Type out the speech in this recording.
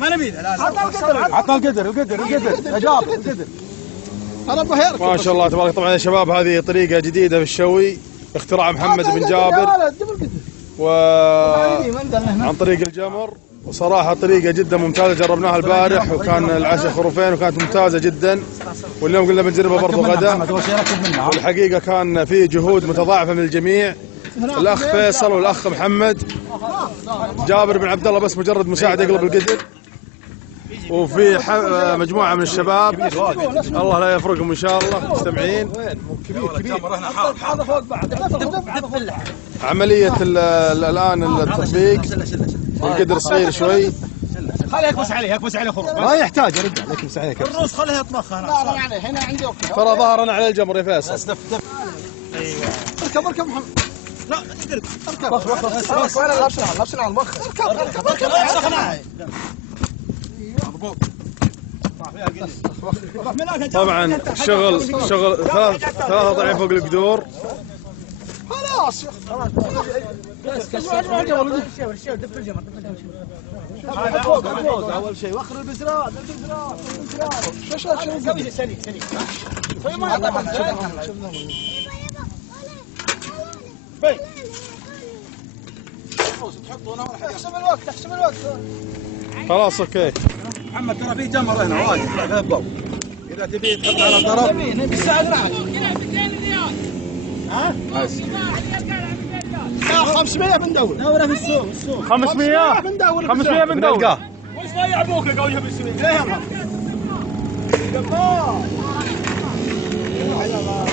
ما نبي عطنا القدر يا جابر القدر. انا بهيرك ما شاء الله تبارك. طبعا يا شباب هذه طريقة جديدة في الشوي اختراع محمد بن جابر عن طريق الجمر. وصراحة طريقة جدا ممتازة، جربناها البارح وكان العشاء خروفين وكانت ممتازة جدا، واليوم قلنا بنجربها برضو غدا. والحقيقة كان في جهود متضاعفة من الجميع، الأخ فيصل والأخ محمد. جابر بن عبد الله بس مجرد مساعد يقلب القدر، وفي مجموعة من الشباب الله لا يفرقهم إن شاء الله مستمعين. عملية الآن التطبيق والقدر صغير شوي. خليه يكبس عليه خروج ما يحتاج يا رجال يكبس عليه كبس. الروس خليه يطبخها هنا عندي اوكي. ترى ظهرنا على الجمر يا فيصل. ايوه اركب محمد. لا اركب لابسنا على المخ. اركب طبعا شغل ثلاثة ضعيف فوق القدور. خلاص اول شيء وخر البزران سليم احسب الوقت خلاص اوكي. محمد ترى في جمر هنا واجد لا الضوء، اذا تبي تحط على الضرب نبي الساعه دراعك. ها؟ 500 بندور دوره في السوق 500 بندور. وش ضيع ابوك قوي بالسوق؟ ليه يلا